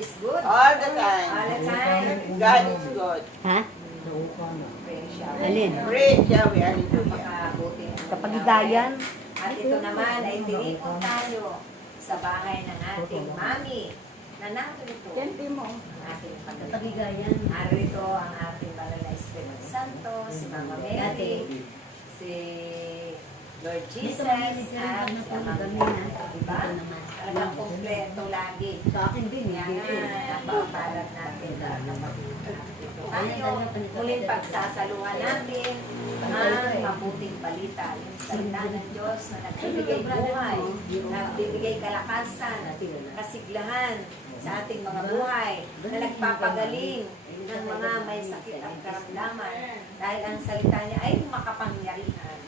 is good. All the time. All the time. God is good. Ha? Praise Yahweh. Alin? Praise Yahweh. Hallelujah. Napakabuti ng Kapagidayan. At ito naman ay tinipon tayo sa bahay ng ating mami na narito Kenti mo. ang ating pagkakas. Kapagidayan. Narito ang ating banal na Espiritu Santo, si Mama Mary, si Lord Jesus, at si Amang diba? Talagang kompleto lagi. Sa akin din. Kaya nga, napapalag natin tayo, muling pagsasaluhan natin ang mabuting balita, yung salita ng Diyos na nagbibigay buhay, nagbibigay kalakasan, kasiglahan sa ating mga buhay, na nagpapagaling ng mga may sakit at karamdaman dahil ang salita niya ay makapangyarihan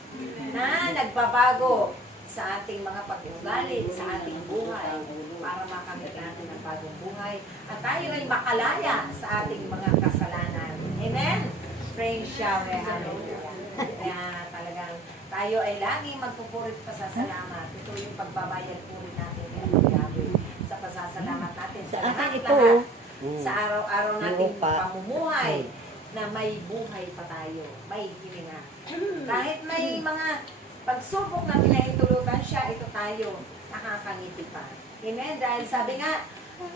na nagbabago sa ating mga pag-uugali, sa ating buhay, para makamit natin ang bagong buhay. At tayo ay makalaya sa ating mga kasalanan. Amen? Praise Yahweh. Hallelujah. Kaya talagang tayo ay laging magpupurit pasasalamat. Ito yung pagbabayad puri natin kay Yahweh sa pasasalamat natin sa Sa akin lahat, ito, sa araw-araw nating Lupa. pamumuhay na may buhay pa tayo, may hininga. Kahit may mga pagsubok na pinahintulutan siya, ito tayo, nakakangiti pa. Amen? Dahil sabi nga,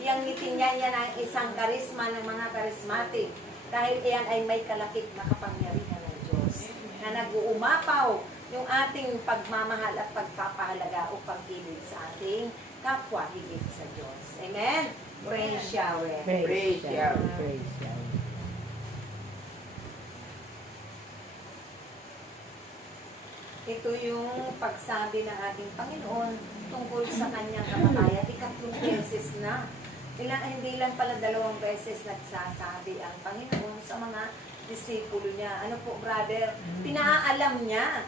yung ngiti niya yan ang isang karisma ng mga karismatic. Dahil iyan ay may kalakip na kapangyarihan ng Diyos. Na nag-uumapaw yung ating pagmamahal at pagpapahalaga o pag-ibig sa ating kapwa higit sa Diyos. Amen? Praise Yahweh. Praise Yahweh. Praise Yahweh. Ito yung pagsabi ng ating Panginoon tungkol sa kanyang kamatayan. Ikatlong beses na. Hindi lang pala 2 beses nagsasabi ang Panginoon sa mga disipulo niya. Ano po, brother? Pinaalam niya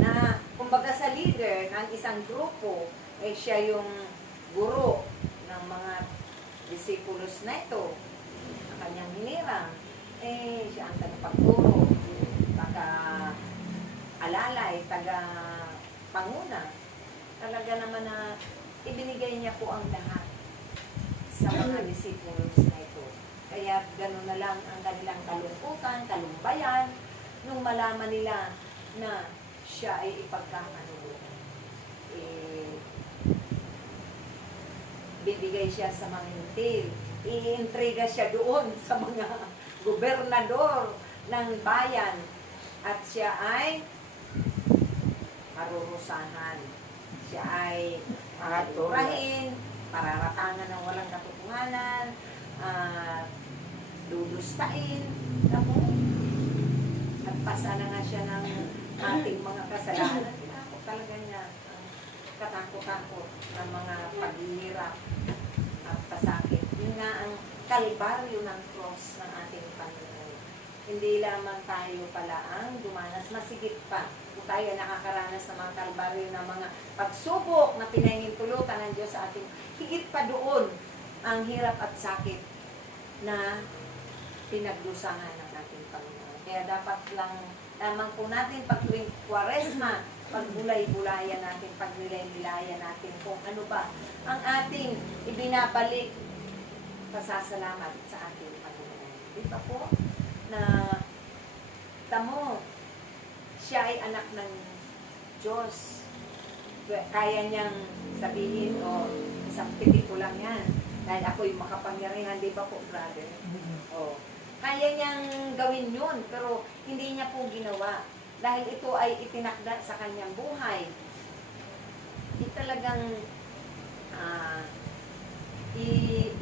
na kumbaga sa leader ng isang grupo, ay siya yung guro ng mga disipulos na ito. Ang kanyang hinirang, siya ang tagapagturo. Baka alalay, taga-panguna. Talaga naman na ibinigay niya po ang lahat sa mga disciples na ito. Kaya gano'n na lang ang kanilang kalungkutan, kalumbayan, nung malaman nila na siya ay ipagkakanulo. Bibigay siya sa mga hintil. Iintriga siya doon sa mga gobernador ng bayan. At siya ay marurusahan. Siya ay makaturahin, pararatangan ng walang katotohanan, dudustain, at pasa na nga siya ng ating mga kasalanan. Tinakot talaga niya ang katakot-takot ng mga paghihirap at pasakit. Yun nga ang kalbaryo ng cross ng ating Panginoon. Hindi lamang tayo pala ang dumanas, masigit pa. Kung tayo nakakaranas ng mga kalbaryo ng mga pagsubok na pinahintulutan ng Diyos sa ating, higit pa doon ang hirap at sakit na pinagdusahan ng ating Panginoon. Kaya dapat lamang po natin pag tuwing Kwaresma, pagbulay-bulayan natin, pagnilay-nilayan natin kung ano ba ang ating ibinabalik pasasalamat sa ating Panginoon. Di ba po? Na tamo, siya ay anak ng Diyos. Kaya niyang sabihin, isang titik ko lang yan. Dahil ako'y makapangyarihan, di ba po, brother? Kaya niyang gawin yun, pero hindi niya po ginawa. Dahil ito ay itinakda sa kanyang buhay. Talagang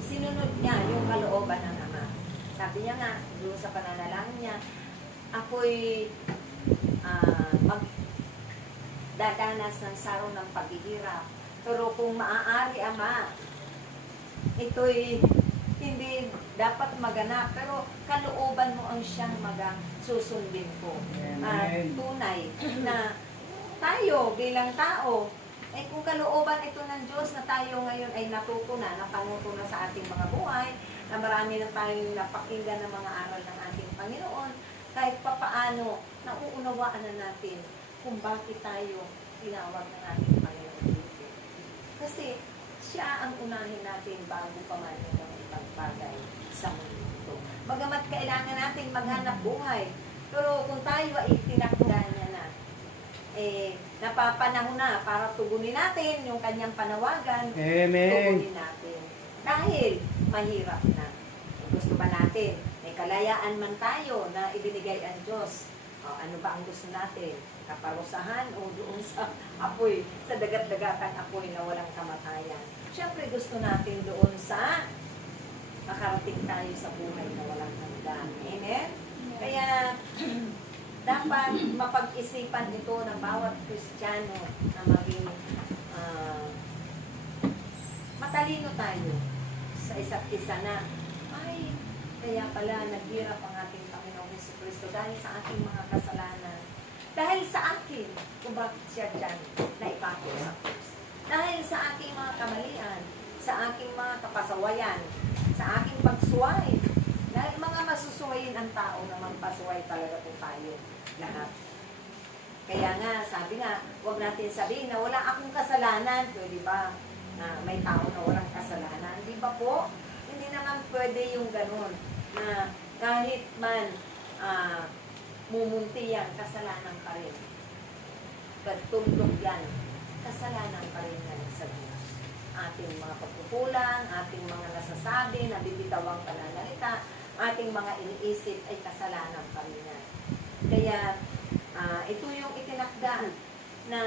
sinunod niya yung kalooban ng Ama. Sabi niya nga, doon sa pananalangin niya, ako'y magdadanas ng saro ng paghihirap. Pero kung maaari, Ama, ito'y hindi dapat maganap, pero kalooban mo ang siyang susundin ko. Tunay na tayo bilang tao, kung kalooban ito ng Diyos na tayo ngayon ay natuto na, napanguto na sa ating mga buhay, na marami na tayong napakinggan ng mga aral ng ating Panginoon, kahit papaano, nauunawaan na natin kung bakit tayo tinawag ng ating Panginoon. Kasi siya ang unahin natin bago pa man yung bagay sa mundo. Bagamat kailangan natin maghanap buhay, pero kung tayo ay tinakda niya na, napapanahon na para tugunin natin yung kanyang panawagan, Amen. tugunin natin. Dahil mahirap na. Gusto ba natin? May kalayaan man tayo na ibinigay ang Diyos. Ano ba ang gusto natin? Kaparusahan o doon sa apoy, sa dagat-dagatan apoy na walang kamatayan? Siyempre gusto natin doon sa makarating tayo sa buhay na walang hanggan. Amen? Kaya dapat mapag-isipan ito ng bawat Kristiyano na maging matalino tayo sa isa't isa na ay, kaya pala naghirap ang ating Panginoong Jesucristo dahil sa ating mga kasalanan. Dahil sa akin, kung bakit siya dyan na ipako sa krus. Dahil sa aking mga kamalian, sa aking mga kapasawayan, sa aking pagsuway. Dahil mga masusuwayin ang tao na magpasuway talaga po tayo lahat. Kaya nga, sabi nga, huwag natin sabihin na wala akong kasalanan. Pwede ba na may tao na walang kasalanan? Di ba po? Hindi naman pwede yung ganun na kahit man mumunti yan, kasalanan pa rin. Pagtundog yan, kasalanan pa rin yan sa Diyos. Ating mga pagkukulang, ating mga nasasabi, nabibitawang pananalita, ating mga iniisip ay kasalanan pa rin yan. Kaya ito yung itinakda na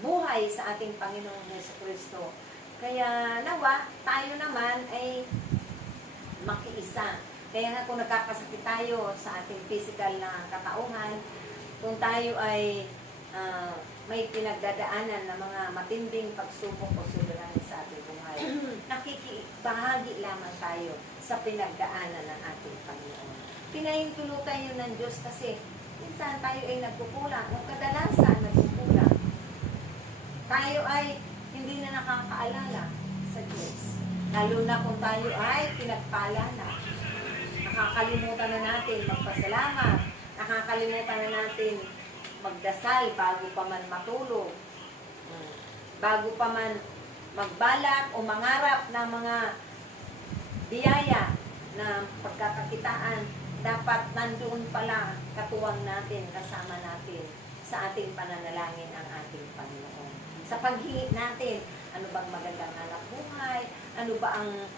buhay sa ating Panginoong Jesucristo. Kaya nawa, tayo naman ay makiisa. Kaya nga kung nagkakasakit tayo sa ating physical na katauhan, kung tayo ay may pinagdadaanan na mga matinding pagsubok o suliranin sa ating buhay, nakikibahagi lamang tayo sa pinagdaanan ng ating Panginoon. Pinahintulutan yun ng Diyos kasi minsan tayo ay nagkukulang o kadalasan nagkukulang. Tayo ay hindi na nakakaalala sa Diyos. Lalo na kung tayo ay pinagpala na. Nakakalimutan na natin magpasalamat. Nakakalimutan na natin magdasal bago pa man matulog. Bago pa man magbalak o mangarap ng mga biyaya na pagkakakitaan, dapat nandoon pala katuwang natin, kasama natin sa ating pananalangin ang ating Panginoon. Sa paghingi natin, ano bang magandang hanap buhay? Ano ba ang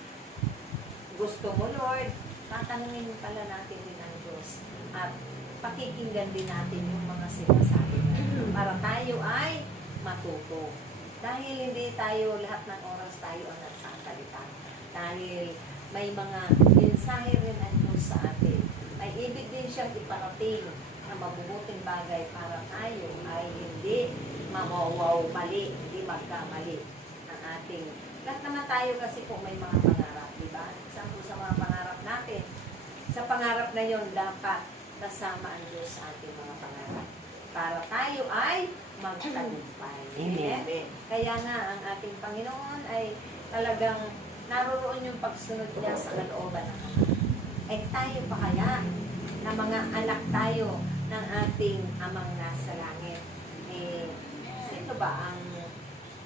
gusto mo, Lord? Tatanungin pala natin din ang Diyos. At pakikinggan din natin yung mga sinasabi niya. Para tayo ay matuto. Dahil hindi tayo, lahat ng oras tayo ang nagsasalita. Dahil may mga mensahe rin ang Diyos sa atin. May ibig din siyang iparating na mabubuting bagay para tayo ay hindi mamawaw mali, hindi magkamali ang ating. Lahat naman tayo kasi po may mga pangarap, di ba? Isang po sa mga pangarap natin. Sa pangarap na yon dapat kasama ang Diyos sa ating mga pangarap. Para tayo ay magtagumpay. Amen? Kaya nga ang ating Panginoon ay talagang naroroon yung pagsunod niya sa kalooban ng Ama. Eh tayo pa kaya na mga anak tayo ng ating Amang nasa langit? Sino ba ang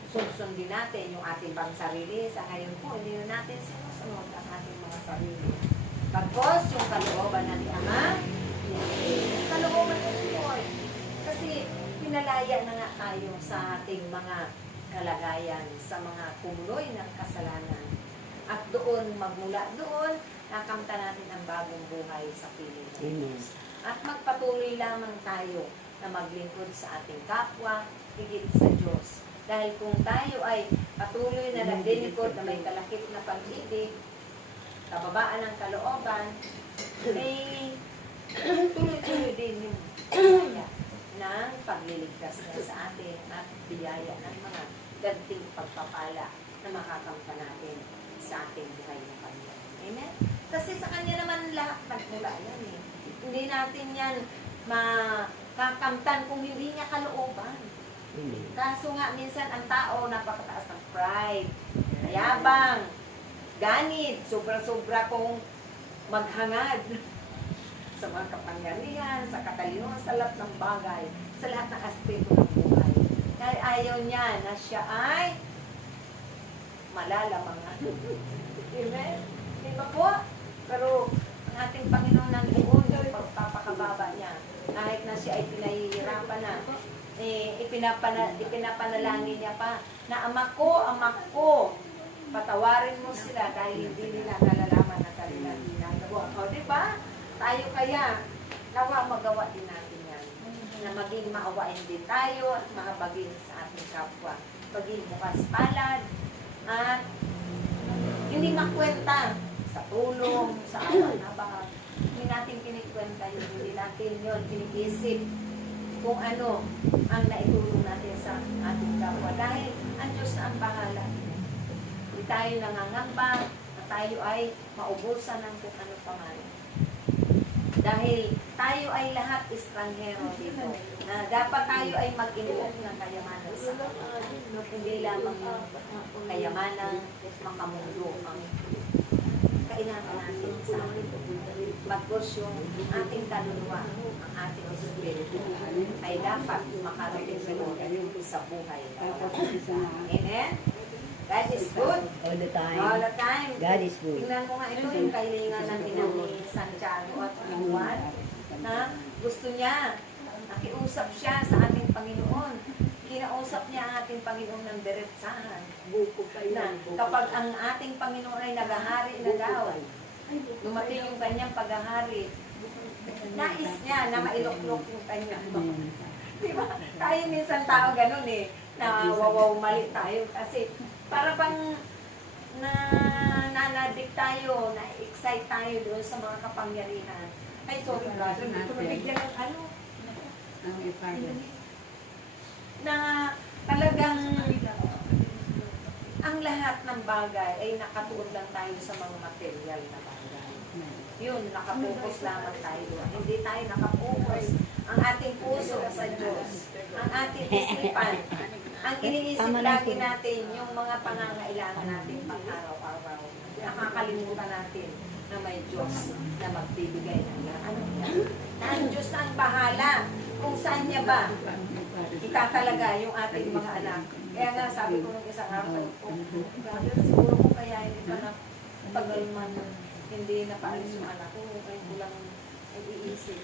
susundin natin? Yung ating bang sarili? Sa ngayon po, hindi na natin sinusunod ang ating mga sarili. Pagkos yung kalooban ng Ama, yung kalooban ng Lord. Kasi pinalaya na nga tayo sa ating mga kalagayan, sa mga kumuloy ng kasalanan. At doon, magmula doon, nakamta natin ang bagong buhay sa piling ng Diyos. At magpatuloy lamang tayo na maglingkod sa ating kapwa, higit sa Diyos. Dahil kung tayo ay patuloy na naglilingkod na may kalakip na pag-ibig, kababaan ng kalooban, may tuloy-tuloy din yung biyaya ng pagliligtas niya sa atin at biyaya ng mga ganting pagpapala na makakamta natin sa ating buhay ng Panginoon. Amen? Kasi sa Kanya naman lahat nagmula yan eh. Hindi natin yan makakamtan kung hindi niya kalooban. Kaso nga minsan ang tao napakataas ng pride, yabang, ganit, sobra-sobra kong maghangad sa mga kapangyarihan, sa katalinuhan, sa lahat ng bagay, sa lahat ng aspeto ng buhay. Dahil ayaw niya na siya ay malalamang. Amen? Di ba po? Pero ang ating Panginoon nandoon, yung pagpapakababa niya, kahit na siya ay pinahihirapan na, ipinapanalangin niya pa, na Ama ko, patawarin mo sila dahil hindi nila nalalaman na kanilang ginagawa. O, di ba? Tayo kaya, nawa magawa din natin yan. Na maging maawain din tayo at mahabagin sa ating kapwa. Maging bukas palad at hindi makwenta sa tulong, sa awa. Hindi natin kinikwenta yun. Hindi natin yun kiniisip kung ano ang naitulong natin sa ating kapwa. Dahil ang Diyos na ang bahala. Hindi tayo nangangamba na tayo ay maubusan ng kung ano pa man. Dahil tayo ay lahat estranghero dito. Na dapat tayo ay mag-invoke ng kayamanan sa Kanya. Hindi lamang yung kayamanan makamundo ang kailangan natin sa ating bagos yung ating kaluluwa, ang ating espiritu ay dapat makarating sa buhay. Amen? God is good. All the time. All the time. God is good. Tingnan mo nga ito, yung kailangan ng ni Santiago at Juan, na gusto niya, nakiusap siya sa ating Panginoon. Kinausap niya ang ating Panginoon ng diretsahan. Na kapag ang ating Panginoon ay naghahari na daw, dumating yung kanyang paghahari, nais niya na mailuklok yung kanyang. Diba? Tayo minsan tao ganun na wawaw mali tayo kasi para bang nanadik tayo, na-excite tayo doon sa mga kapangyarihan. Ay, sorry brother, dito nabigla ng na talagang ang lahat ng bagay ay nakatuon lang tayo sa mga material na bagay. Yun, nakapokus lamang tayo doon. Hindi tayo nakapokus. Ang ating puso sa Diyos, ang ating isipan, ang iniisip lagi natin, yung mga pangangailangan natin pang araw-araw. Nakakalimutan natin na may Diyos na magbibigay ng ano yan. Na ang Diyos na ang bahala kung saan niya ba itatalaga yung ating mga anak. Kaya nga sabi ko nung isang araw, brother, siguro ko kaya hindi pa na tagal man hindi napaalis yung anak ko, kaya ko lang iisip.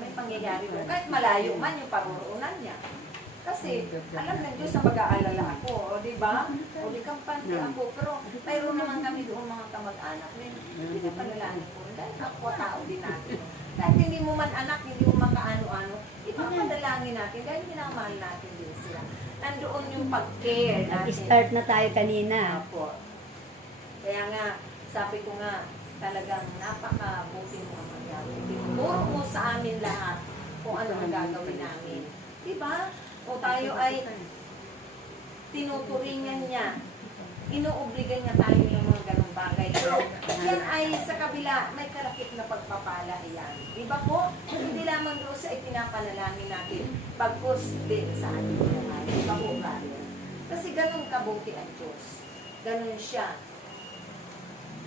May pangyayari doon. Kahit malayo man yung paruroonan niya. Kasi alam ng Diyos na mag-aalala ako, o di ba? O di kampante ako. Pero mayroon naman kami doon mga kamag-anak. Hindi na panalangin ko. Dahil ako tao din natin. Kahit hindi mo man anak, hindi mo makaano-ano, ipapadalangin natin dahil minamahal natin din sila. Nandoon yung pag-care natin. Nag-start na tayo kanina. Apo. Kaya nga, sabi ko nga, talagang napakabuti mo ang mangyari. Tinuturo mo sa amin lahat kung ano ang gagawin namin. Diba? O tayo ay tinuturingan niya. Inuobligan niya tayo ng mga ganong bagay. Pero yan ay sa kabila, may kalakip na pagpapala yan. Diba po? Hindi lamang doon sa ipinapanalangin natin, pagpus din sa ating buhay. Diba po, brother? Kasi ganun kabuti ang Diyos. Ganun siya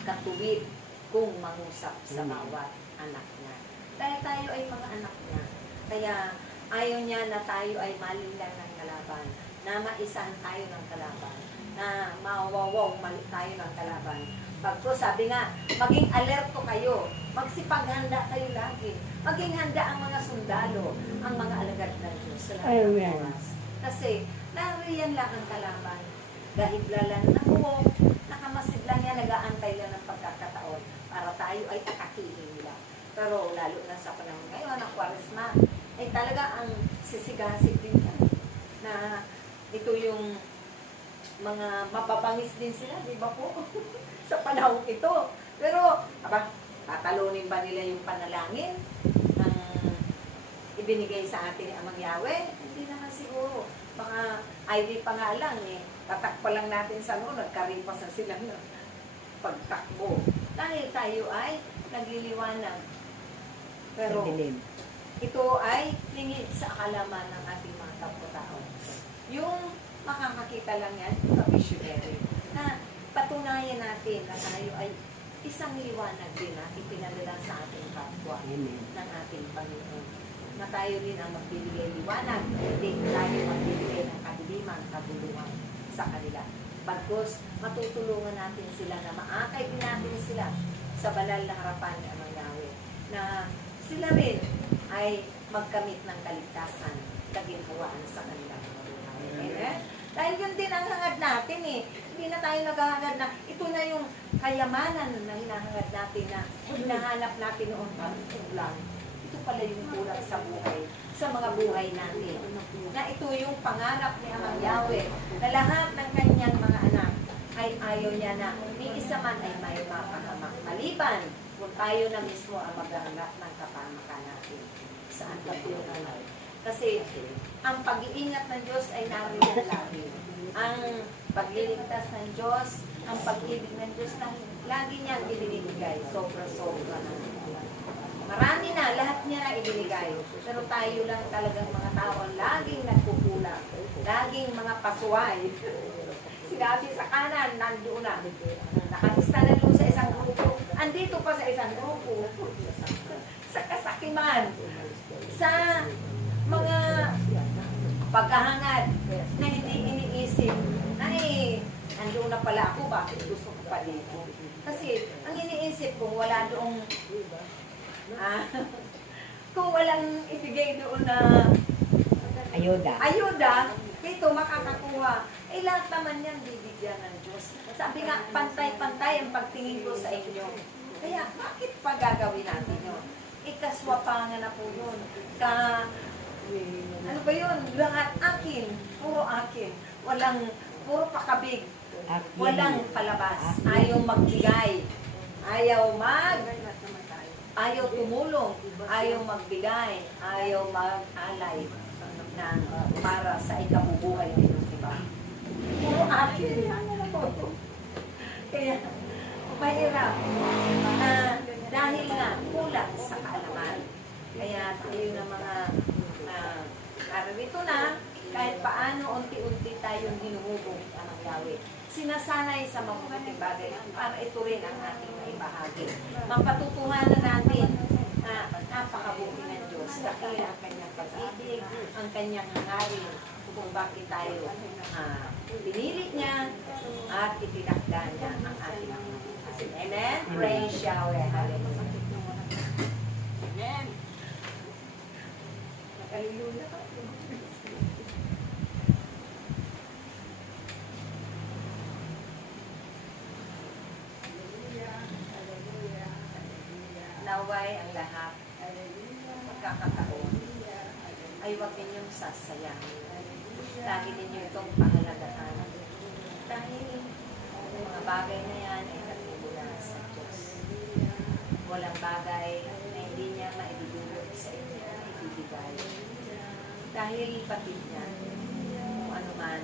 katuwid kung mangusap sa bawat anak niya. Dahil tayo ay mga anak niya. Kaya ayaw niya na tayo ay malinlang ng kalaban, na maisan tayo ng kalaban, na mawawaw mali tayo ng kalaban. Pagko sabi nga, maging alerto kayo, magsipaghanda kayo lagi. Maging handa ang mga sundalo, ang mga alagad ng Diyos sa lahat ng oras. Kasi nariyan lang ang kalaban. Gahiblalan na buhok, nakamasiglang yan, nag-aantay lang ng pagkakataon para tayo ay atakihin nila. Pero lalo na sa panahon ngayon, ang Kwaresma, ay talaga ang sisigasig din yan. Na ito yung mga mapapangis din sila, di ba po? Sa panahon ito. Pero, tatalunin ba nila yung panalangin ang ibinigay sa atin ni Amang Yahweh? Hindi naman siguro. Mga ID pa nga lang tatak pa lang natin sa nagkaripas na sila ng pagtakbo. Dahil tayo ay nagliliwanag. Pero, ito ay lingid sa kalaman ng ating mga kapwa-tao. Yung makakakita lang yan, ka-visionary, na patunayan natin na tayo ay isang liwanag din na ipinadala sa ating kapwa ng ating Panginoon. Na tayo rin ang magbibigay liwanag, hindi tayo magbibigay ng kadiliman, kabuluhan sa kanila. Bagkus, matutulungan natin sila na maakay din natin sila sa banal na harapan ni Amang Yahweh na sila rin ay magkamit ng kaligtasan na ginhawaan sa kanilang buhay. Amen? Dahil yun din ang hangad natin eh. Hindi na tayo naghahangad na ito na yung kayamanan na hinahangad natin na hinahanap natin noon lang. Ito pala yung kulang sa buhay, sa mga buhay natin. Na ito yung pangarap ni Amang Yahweh na lahat ng kanyang mga anak ay ayaw niya na ni isa man ay may mapahamak. Maliban kung tayo na mismo ang maghanap ng kapamakan natin. Saan pa po yung alam? Kasi ang pag-iingat ng Diyos ay nariyan lagi. Ang pagliligtas ng Diyos, ang pag-ibig ng Diyos na lagi niya ibinibigay. Sobra-sobra na. Marami na, lahat niya na ibinigay. Pero tayo lang talagang mga tao ang laging nagkukulang. Laging mga pasuway. Sinabi sa kanan, nandoon na. Nakalista na doon sa isang grupo. Andito pa sa isang grupo. Sa kasakiman. Sa mga pagkahangad na hindi iniisip na nandoon na pala ako, bakit gusto ko pa dito? Kasi ang iniisip ko, wala doong kung walang ibigay doon na ayuda, dito makakakuha. Eh lahat naman yan bibigyan ng Diyos. Sabi nga, pantay-pantay ang pagtingin ko sa inyo. Kaya bakit pa gagawin natin yun? Ikaswapangan na po yun. Ano ba yun? Lahat akin. Puro akin. Puro pakabig. Walang palabas. Ayaw magbigay. Ayaw tumulong. Ayaw magbigay. Ayaw mag-alay ng para sa ikabubuhay ng iba. Puro akin. Kaya, mahirap dahil nga kulang sa kaalaman. Kaya tayo na mga narito na, kahit paano unti-unti tayong hinuhubog ang Yahweh. Sinasanay sa mabuting bagay para ito rin ang ating maibahagi. Mapatutuhanan natin na napakabuti ng Diyos. Dahil ang kanyang pag-ibig, ang kanyang hangarin, kung bakit tayo pinili niya at itinakda niya ang ating mga. Amen? Praise Yahweh. Hallelujah. Amen. Hallelujah. Naway ang lahat magkakataon ay huwag ninyong sasayangin. Lagi ninyo itong pahalagahan. Dahil mga bagay na yan ay nagmumula sa Diyos. Walang bagay na hindi niya maibibigay sa inyo na ibibigay. Dahil patid niya kung ano man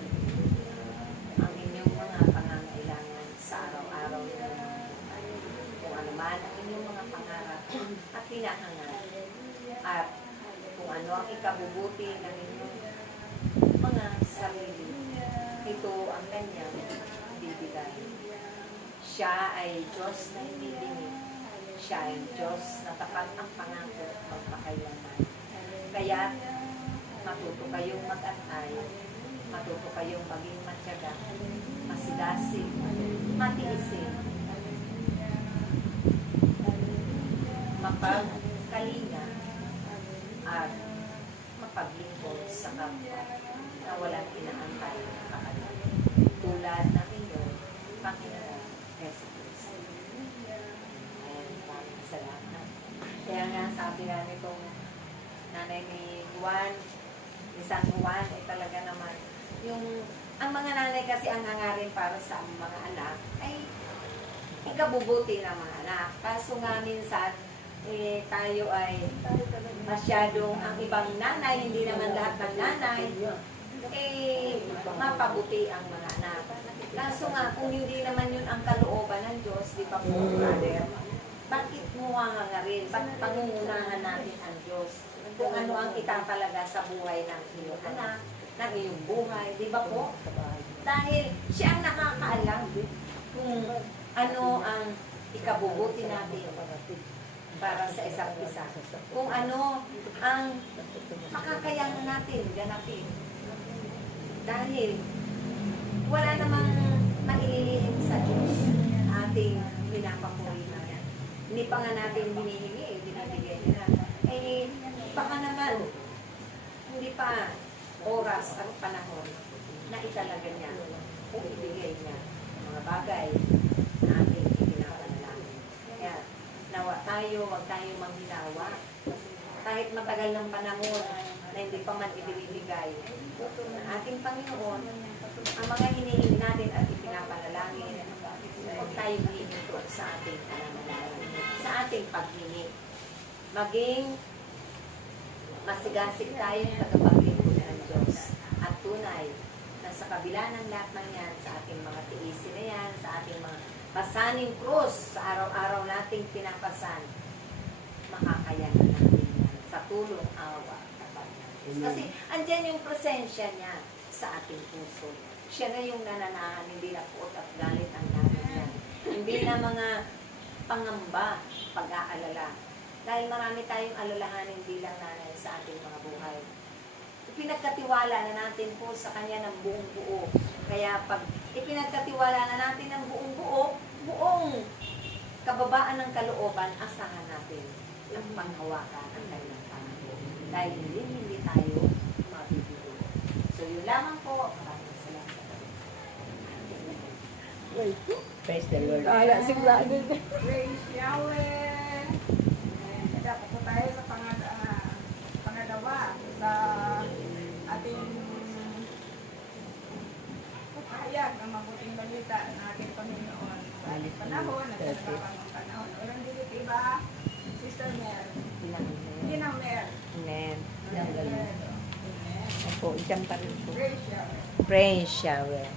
ang inyong mga pangangailangan sa araw-araw na kung ano man ang inyong mga pangarap at hinahangad at kung ano ang ikabubuti ng inyong mga sarili. Ito ang kanyang bibigay. Siya ay Diyos na hindi limit. Siya ay Diyos na tapat ang pangako magpakailanman. Kaya matuto kayong mag-antay, matuto kayong maging matyaga, masigasig, matiisin, mapagkalinga, at mapaglingkod sa kapwa na walang inaantay na kakalan. Tulad ng inyong Panginoon Yesu Cristo. Ayan, maraming salamat. Kaya nga sabi nga nitong nanay ni Juan, ni San Juan, ay talaga naman, ang mga nanay kasi ang hangarin para sa mga anak ay ikabubuti ng mga anak. Kaso nga minsan, tayo ay masyadong ang ibang nanay, hindi naman lahat ng nanay, mapabuti ang mga anak. Kaso nga, kung hindi naman yun ang kalooban ng Diyos, di ba po, brother, bakit mo hangarin? Bakit pangungunahan natin ang Diyos? Kung ano ang itatalaga sa buhay ng iyong anak, ng iyong buhay, di ba po? Dahil siya ang nakakaalam kung ano ang ikabubuti natin para sa isa't isa. Kung ano ang makakayanan natin ganapin. Dahil wala namang maililihim sa Diyos ating pinapapuri natin. Hindi pa nga natin hinihingi, binibigay nila. Eh, baka naman, hindi pa oras ang panahon na italaga niya o ibigay niya ang mga bagay na ating ipinapanalangin. Kaya, nawa tayo, huwag tayo manghinawa. Kahit matagal ng panahon na hindi pa man ibinibigay ng ating Panginoon, ang mga hinihingi natin at ipinapanalangin, huwag tayo hihinto sa ating pananalangin, sa ating paghingi. Maging masigasig tayong tagapaglingkod ng Diyos. At tunay na sa kabila ng lahat ng yan, sa ating mga tiisin na yan, sa ating mga pasaning krus, sa araw-araw nating pinapasan, makakayanan natin yan sa tulong awa. Kasi andyan yung presensya niya sa ating puso. Siya na yung nananahan, hindi na puot at galit ang natin yan. Hindi na mga pangamba, pag-aalala. Dahil marami tayong alalahanin bilang nanay sa ating mga buhay. Ipinagkatiwala na natin po sa Kanya ng buong buo. Kaya pag ipinagkatiwala na natin ng buong buo, buong kababaan ng kalooban, asahan natin ang panghawakan ng kanyang Panginoon. Dahil hindi tayo mabibigo. So yun lamang po. Maraming salamat. Praise the Lord. Praise Yahweh! Dapat po tayo sa pangalawa sa ating pahayag ng mabuting balita ng ating Panginoon sa ating panahon at sa nababang panahon. Walang dilit iba, Sister Mel. Hindi na Mel. Amen. Amen. Opo, dyan pa rin po. Praise Yahweh. Praise Yahweh.